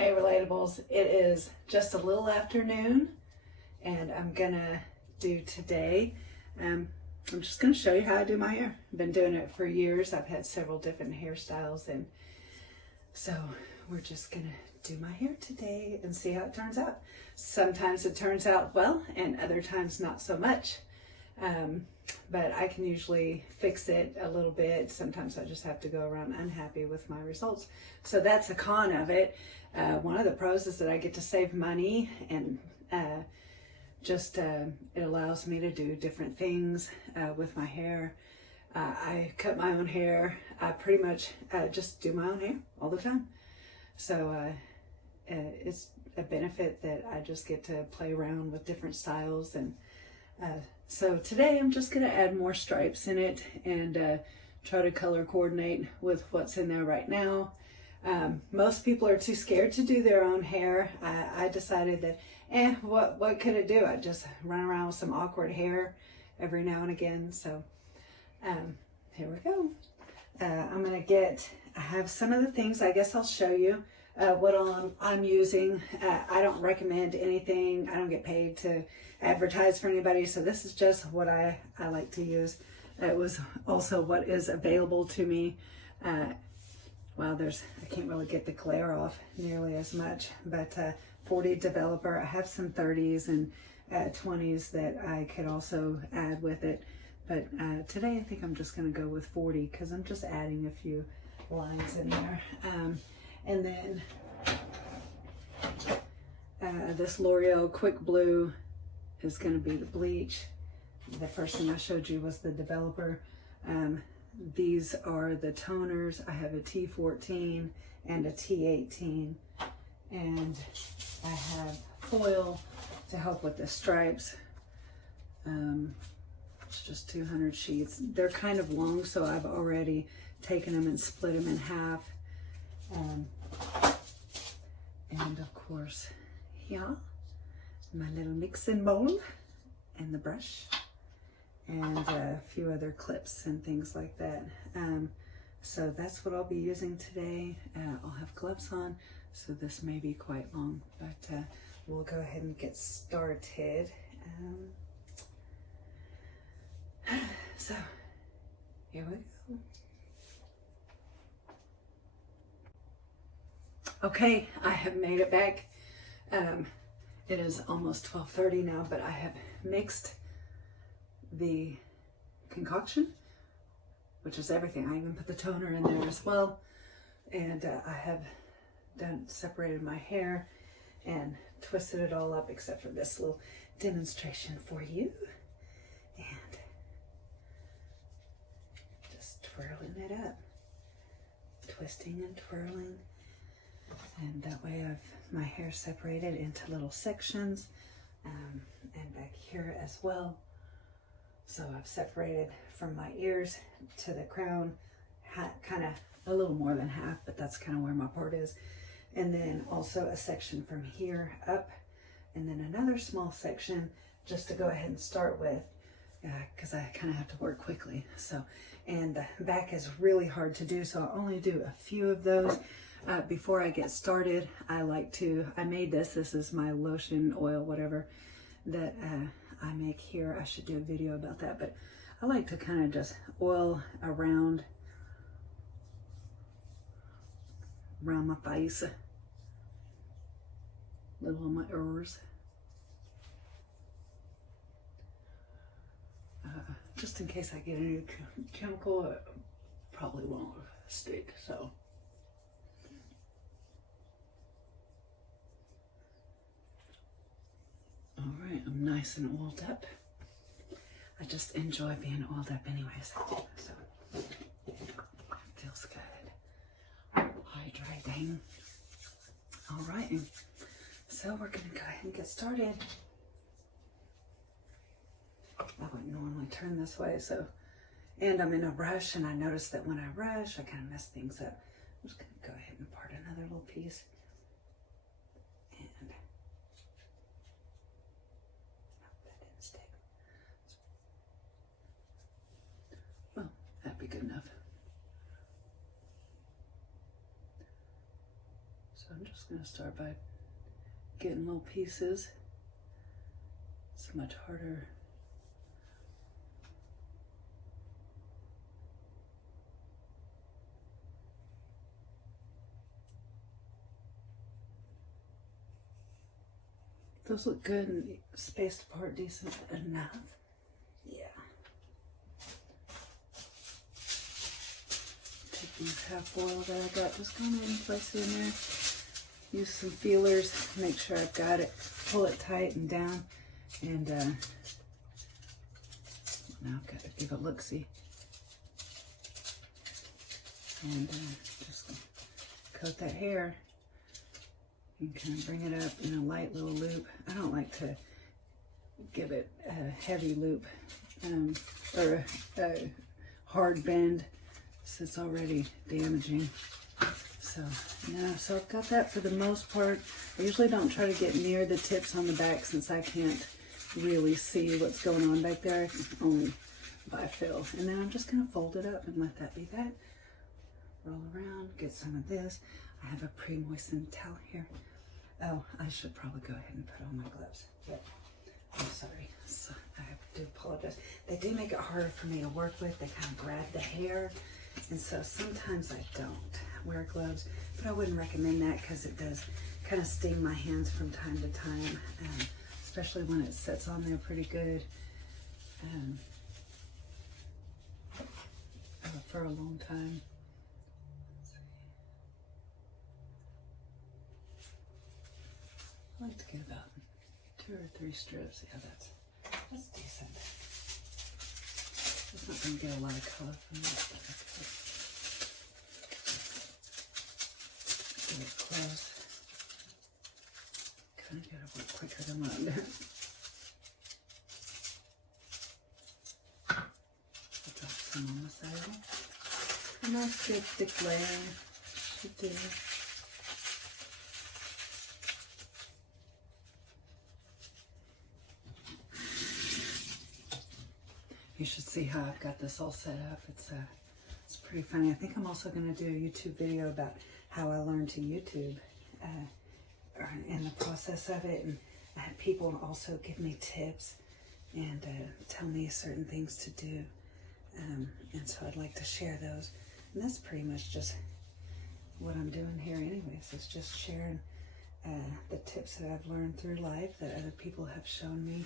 Hey Relatables, it is just a little afternoon and I'm gonna do today, I'm just gonna show you how I do my hair. I've been doing it for years. I've had several different hairstyles, and so we're just gonna do my hair today and see how it turns out. Sometimes it turns out well and other times not so much. But I can usually fix it a little bit. Sometimes I just have to go around unhappy with my results. So that's a con of it. One of the pros is that I get to save money, and it allows me to do different things with my hair. I cut my own hair. I pretty much just do my own hair all the time. So it's a benefit that I just get to play around with different styles. And so today I'm just going to add more stripes in it and try to color coordinate with what's in there right now. Most people are too scared to do their own hair. I decided that, what could it do? I just run around with some awkward hair every now and again. So here we go. I have some of the things. I guess I'll show you what I'm using. I don't recommend anything. I don't get paid to advertise for anybody, so this is just what I like to use. It was also what is available to me. Well, I can't really get the glare off nearly as much, but 40 developer. I have some 30s and 20s that I could also add with it, but today I think I'm just going to go with 40 because I'm just adding a few lines in there. And then this L'Oreal Quick Blue is going to be the bleach. The first thing I showed you was the developer. These are the toners. I have a T14 and a T18, and I have foil to help with the stripes. It's just 200 sheets. They're kind of long, so I've already taken them and split them in half. And of course, here, my little mixing bowl and the brush and a few other clips and things like that. So that's what I'll be using today. I'll have gloves on, so this may be quite long, but we'll go ahead and get started. So here we go. Okay, I have made it back. It is almost 12:30 now, but I have mixed the concoction, which is everything. I even put the toner in there as well. And I have separated my hair and twisted it all up except for this little demonstration for you. And just twirling it up, twisting and twirling. And that way I've my hair separated into little sections, and back here as well. So I've separated from my ears to the crown, kind of a little more than half, but that's kind of where my part is. And then also a section from here up, and then another small section just to go ahead and start with, because I kind of have to work quickly. So, and the back is really hard to do, so I'll only do a few of those. Before I get started, I made this is my lotion, oil, whatever, that I make here. I should do a video about that, but I like to kind of just oil around my face, little on my ears. Just in case I get any chemical, it probably won't stick, so. All right, I'm nice and oiled up. I just enjoy being oiled up anyways. So, feels good. Hydrating. All right, so we're gonna go ahead and get started. I wouldn't normally turn this way, so, and I'm in a rush, and I noticed that when I rush, I kind of mess things up. I'm just gonna go ahead and part another little piece. And that'd be good enough. So So I'm just going to start by getting little pieces. It's much harder. Those look good and spaced apart decent enough. Yeah. Take these half foil that I got, just kind of place it in there. Use some feelers, make sure I've got it. Pull it tight and down. And now I've got to give it a look-see. And just coat that hair. You can kind of bring it up in a light little loop. I don't like to give it a heavy loop or a hard bend, so it's already damaging. So I've got that for the most part. I usually don't try to get near the tips on the back since I can't really see what's going on back there, only by feel. And then I'm just gonna fold it up and let that be that. Roll around, get some of this. I have a pre-moistened towel here. Oh, I should probably go ahead and put on my gloves, but I'm sorry. So I do apologize. They do make it harder for me to work with. They kind of grab the hair, and so sometimes I don't wear gloves, but I wouldn't recommend that because it does kind of sting my hands from time to time, especially when it sits on there pretty good for a long time. I like to get about 2 or 3 strips. Yeah, that's decent. It's not going to get a lot of color from this, but get it close. Kind of got to work quicker than what I'm doing. I'll drop some on the side. A nice good thick layer should do. You should see how I've got this all set up. It's pretty funny. I think I'm also going to do a YouTube video about how I learned to YouTube and the process of it. And I had people also give me tips and tell me certain things to do. And so I'd like to share those. And that's pretty much just what I'm doing here anyways. It's just sharing the tips that I've learned through life that other people have shown me.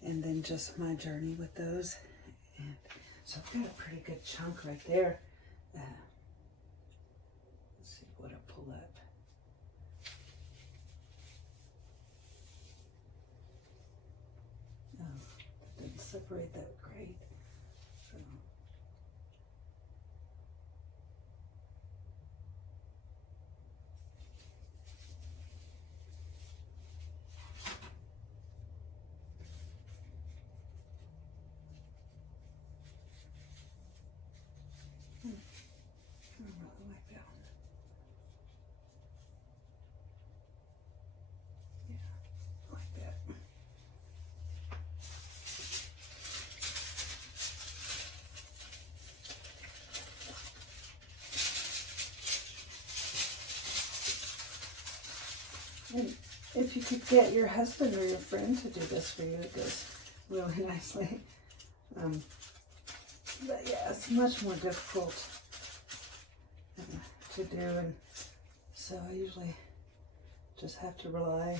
And then just my journey with those. And so I've got a pretty good chunk right there. Let's see what I pull up. Oh, that didn't separate that great. So. And if you could get your husband or your friend to do this for you, it goes really nicely. But yeah, it's much more difficult to do, and so I usually just have to rely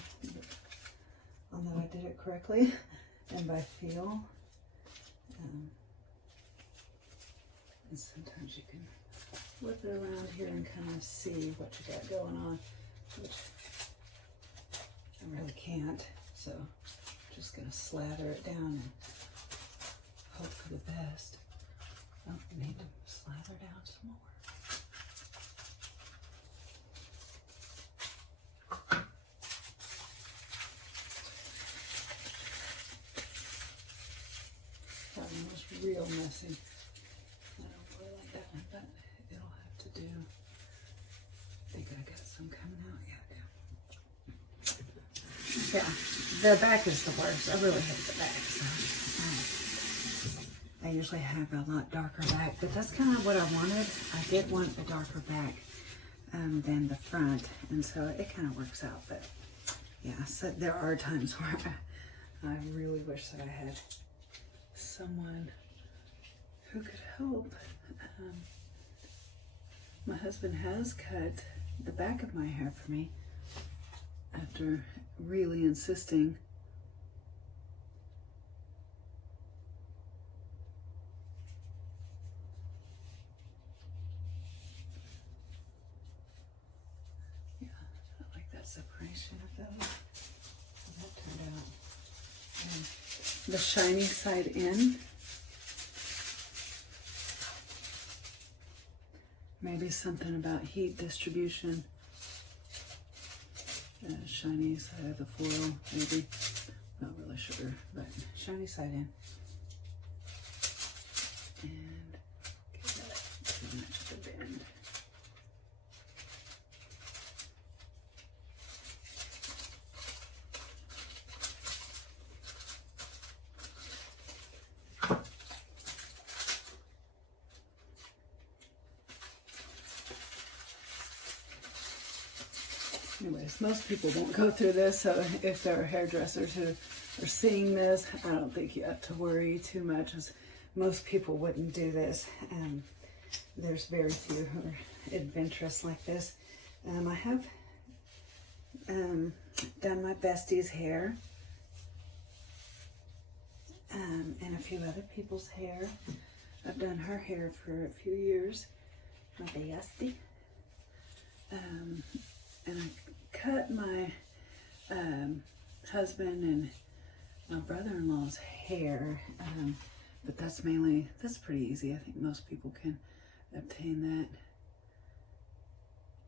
on that I did it correctly and by feel. And sometimes you can whip it around here and kind of see what you got going on, which I really can't, so I'm just going to slather it down and hope for the best. Oh, I need to slather down some more. That one was real messy. I don't really like that one, but it'll have to do. I think I got some coming out yet. Yeah, the back is the worst. I really hate the back. So, I usually have a lot darker back, but that's kind of what I wanted. I did want the darker back than the front, and so it kind of works out. But yeah, so there are times where I really wish that I had someone who could help. My husband has cut the back of my hair for me after really insisting. Yeah, I like that separation of those. How that turned out. And the shiny side in. Maybe something about heat distribution. Shiny side of the foil, maybe. Not really sure, but shiny side in. And get that to match the bend. Anyways, most people won't go through this, so if there are hairdressers who are seeing this, I don't think you have to worry too much, as most people wouldn't do this. There's very few who are adventurous like this. I have done my bestie's hair and a few other people's hair. I've done her hair for a few years, my bestie. And I cut my husband and my brother-in-law's hair, but that's pretty easy. I think most people can obtain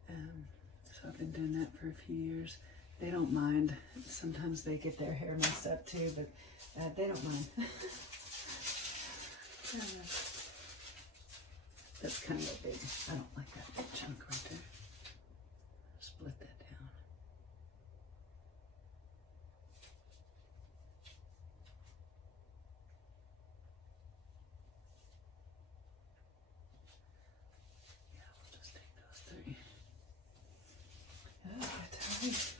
that. So I've been doing that for a few years. They don't mind. Sometimes they get their hair messed up too, but they don't mind. That's kind of a big, I don't like that big chunk right there. Split that down. Yeah, we'll just take those three. Oh, that's right.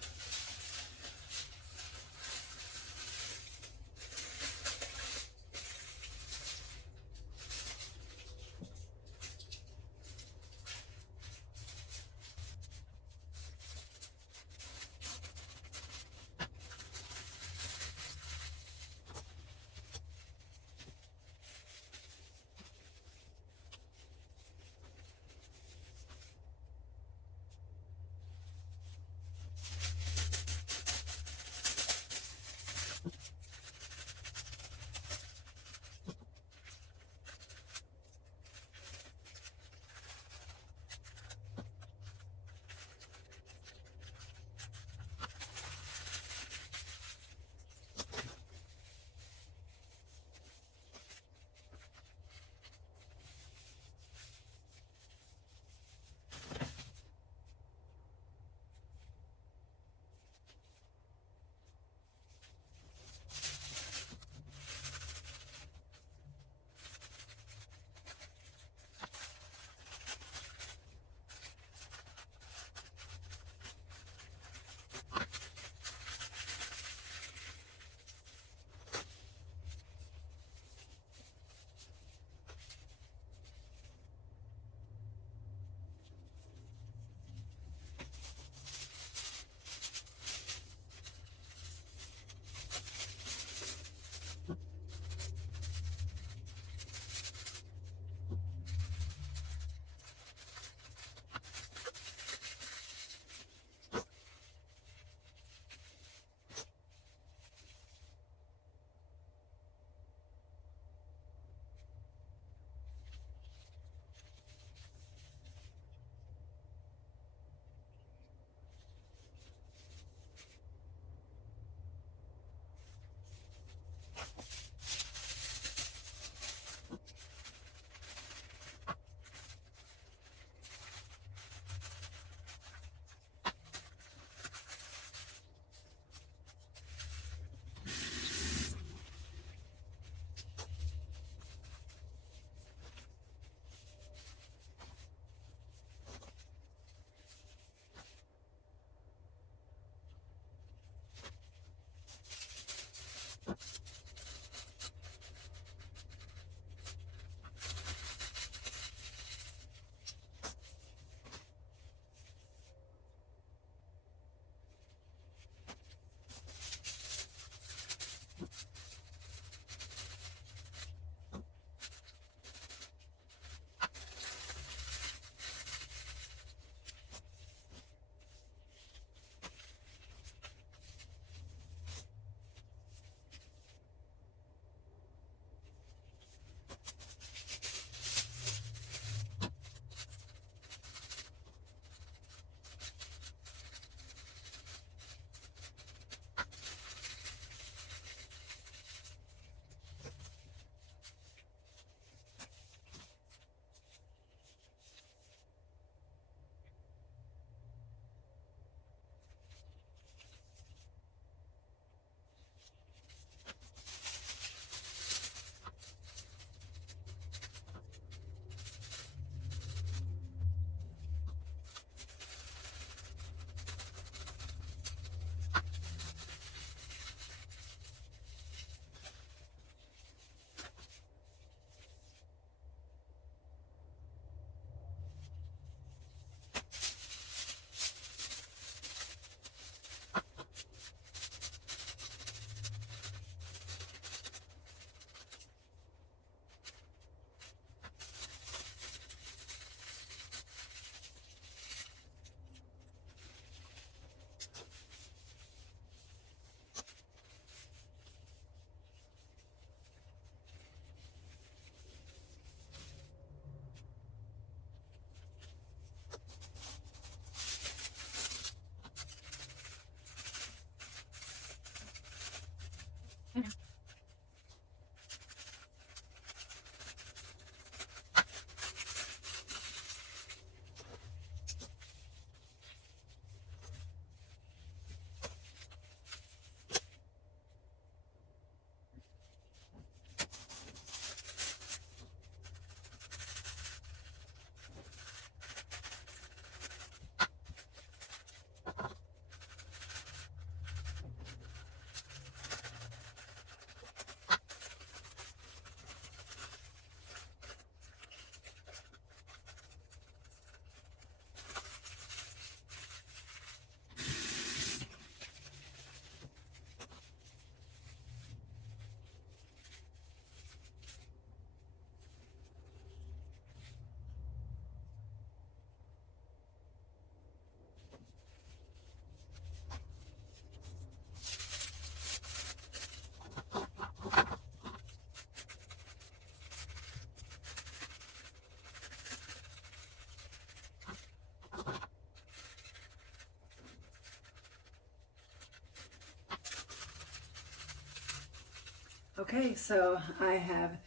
Okay, so I have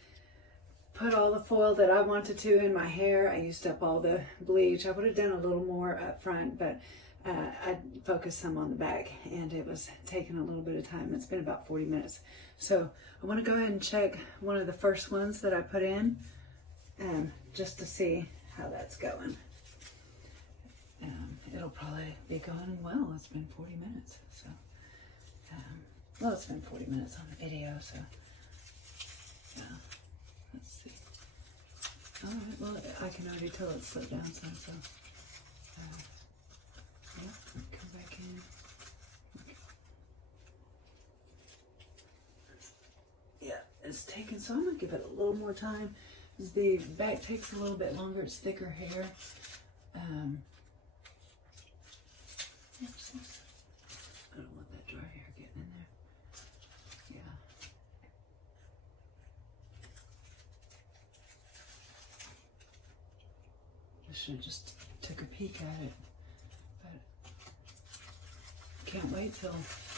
put all the foil that I wanted to in my hair. I used up all the bleach. I would have done a little more up front, but I focused some on the back, and it was taking a little bit of time. It's been about 40 minutes. So I want to go ahead and check one of the first ones that I put in, just to see how that's going. It'll probably be going well. It's been 40 minutes. So, well, it's been 40 minutes on the video, so yeah. Let's see. All right, well, I can already tell it's slowed down some, so yeah, come back in. Okay. Yeah, it's taking, so I'm gonna give it a little more time. The back takes a little bit longer, it's thicker hair. I don't want that dry hair getting in there. Yeah. I should have just took a peek at it, but can't wait till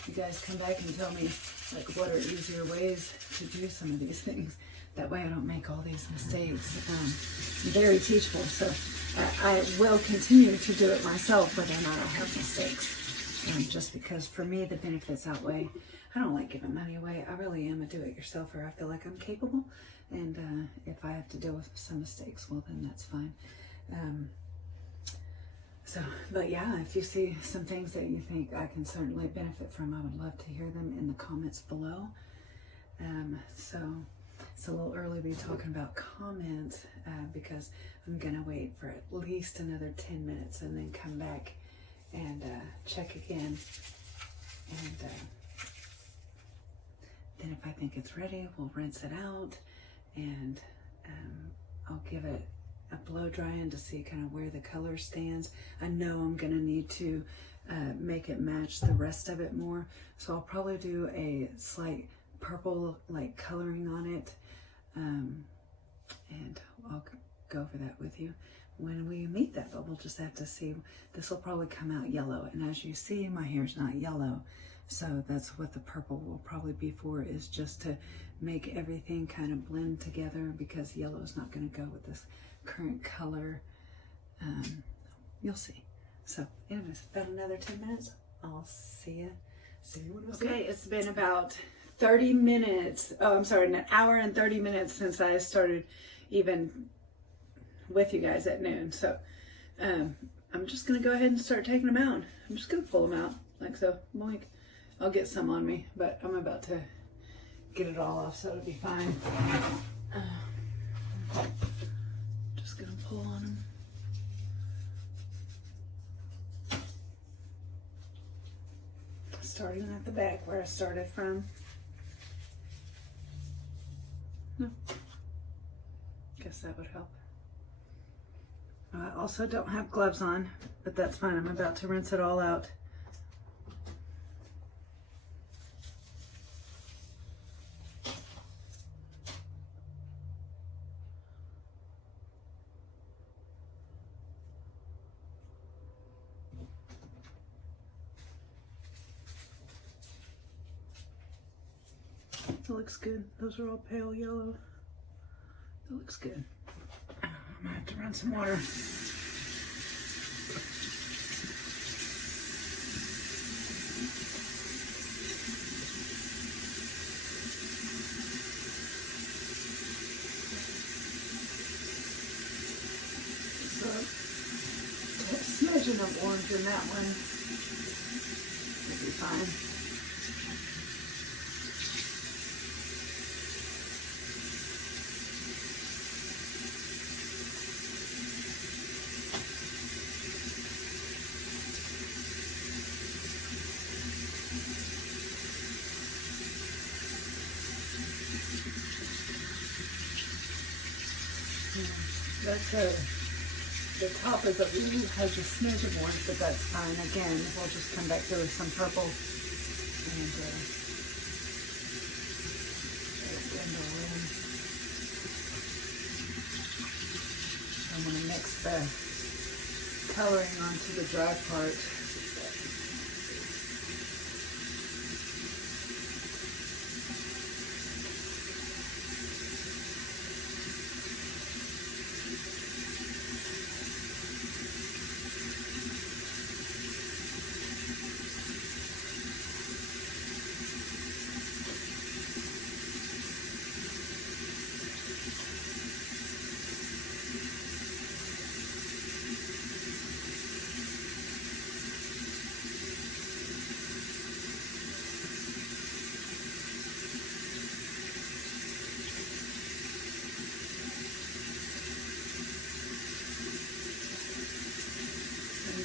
you guys come back and tell me like what are easier ways to do some of these things. That way I don't make all these mistakes. Very teachable, so I will continue to do it myself whether or not I have mistakes. Just because for me the benefits outweigh. I don't like giving money away. I really am a do-it-yourselfer. I feel like I'm capable, and if I have to deal with some mistakes, well then that's fine. But yeah, if you see some things that you think I can certainly benefit from, I would love to hear them in the comments below. So it's a little early to be talking about comments because I'm gonna wait for at least another 10 minutes and then come back and check again. And then if I think it's ready, we'll rinse it out, and I'll give it a blow drying to see kind of where the color stands. I know I'm gonna need to make it match the rest of it more, so I'll probably do a slight purple like coloring on it, and I'll go over that with you when we meet that, but we'll just have to see. This will probably come out yellow, and as you see, my hair's not yellow, so that's what the purple will probably be for, is just to make everything kind of blend together, because yellow is not going to go with this current color. You'll see. So anyways, about another 10 minutes. I'll see you. Okay, it's been about 30 minutes. Oh, I'm sorry, an hour and 30 minutes since I started even with you guys at noon. So I'm just gonna go ahead and start taking them out. I'm just gonna pull them out like so. Moink. I'll get some on me, but I'm about to get it all off, so it'll be fine. Just gonna pull on them. Starting at the back where I started from. No. Guess that would help. I also don't have gloves on, but that's fine. I'm about to rinse it all out. That looks good. Those are all pale yellow. That looks good. I'm gonna have to run some water. So, a smidgen of orange in that one. It'll be fine. That's the top is a blue, has a smidge of orange, but that's fine. Again, we'll just come back there with some purple and blend all in. I'm going to mix the coloring onto the dry part.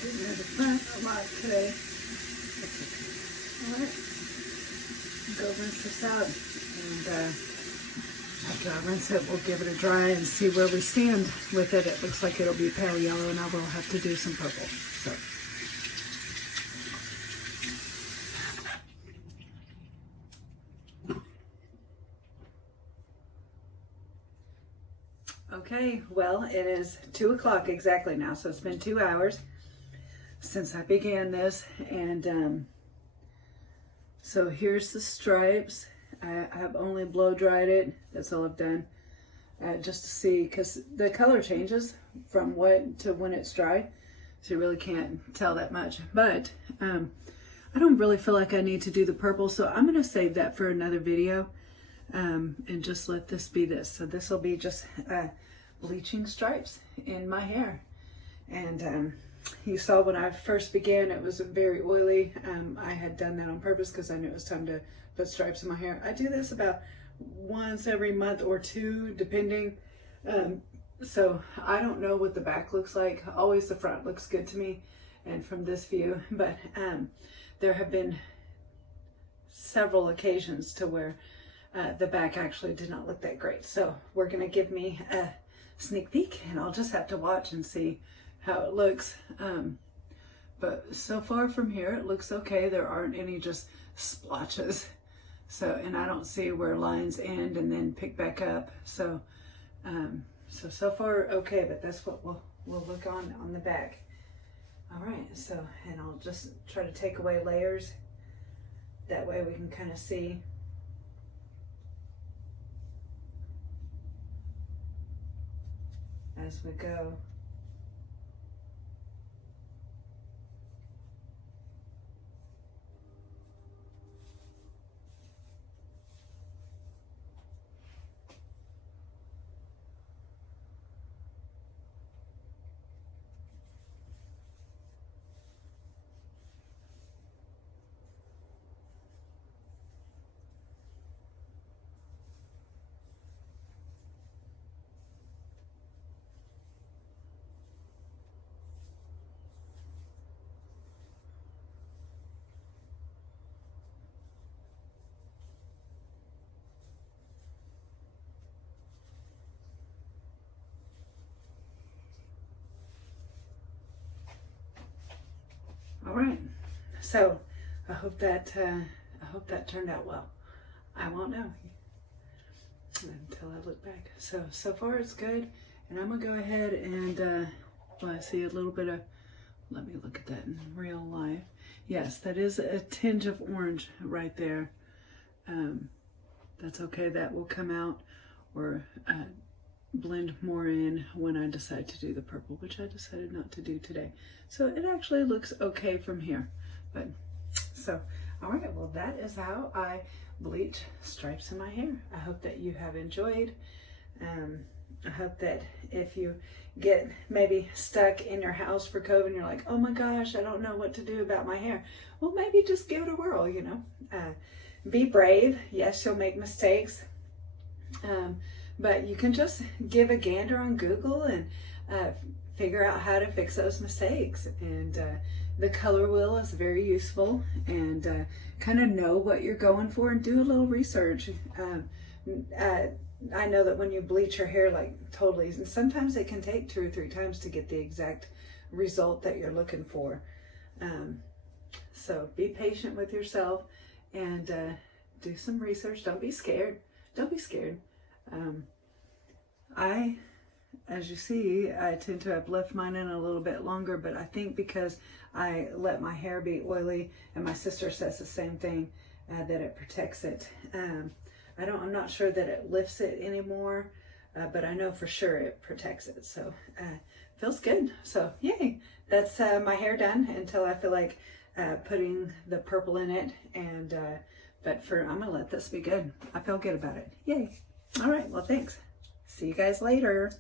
get near the front a lot today. That's okay. Alright. Go rinse this out. And after I rinse it, we'll give it a dry and see where we stand with it. It looks like it'll be pale yellow, and I will have to do some purple. So. Okay, well, it is 2 o'clock exactly now, so it's been 2 hours since I began this, and so here's the stripes. I have only blow dried it. That's all I've done, just to see, because the color changes from wet to when it's dry, so you really can't tell that much. But I don't really feel like I need to do the purple, so I'm going to save that for another video, and just let this be this. So this will be just bleaching stripes in my hair. And you saw when I first began, it was very oily. I had done that on purpose because I knew it was time to put stripes in my hair. I do this about once every month or two, depending. So I don't know what the back looks like. Always the front looks good to me, and from this view, but there have been several occasions to where the back actually did not look that great. So we're gonna give me a sneak peek, and I'll just have to watch and see how it looks. But so far from here, it looks okay. There aren't any just splotches. So, and I don't see where lines end and then pick back up. So, so far okay, but that's what we'll look on the back. All right, so, and I'll just try to take away layers. That way we can kind of see. As we go. All right, so I hope that turned out well. I won't know until I look back. So far it's good, and I'm gonna go ahead and well, I see a little bit of. Let me look at that in real life. Yes, that is a tinge of orange right there. That's okay. That will come out or blend more in when I decide to do the purple, which I decided not to do today. So it actually looks okay from here. But so, all right, well, that is how I bleach stripes in my hair. I hope that you have enjoyed. I hope that if you get maybe stuck in your house for COVID and you're like, oh my gosh, I don't know what to do about my hair. Well, maybe just give it a whirl, you know. Be brave. Yes, you'll make mistakes. But you can just give a gander on Google and figure out how to fix those mistakes. And the color wheel is very useful, and kind of know what you're going for and do a little research. I know that when you bleach your hair, like totally, and sometimes it can take 2 or 3 times to get the exact result that you're looking for. So be patient with yourself and do some research. Don't be scared. Don't be scared. As you see, I tend to have left mine in a little bit longer, but I think because I let my hair be oily, and my sister says the same thing, that it protects it. I'm not sure that it lifts it anymore, but I know for sure it protects it. So, feels good. So, yay. That's my hair done until I feel like putting the purple in it. And, but I'm gonna let this be good. I feel good about it. Yay. All right, well, thanks. See you guys later.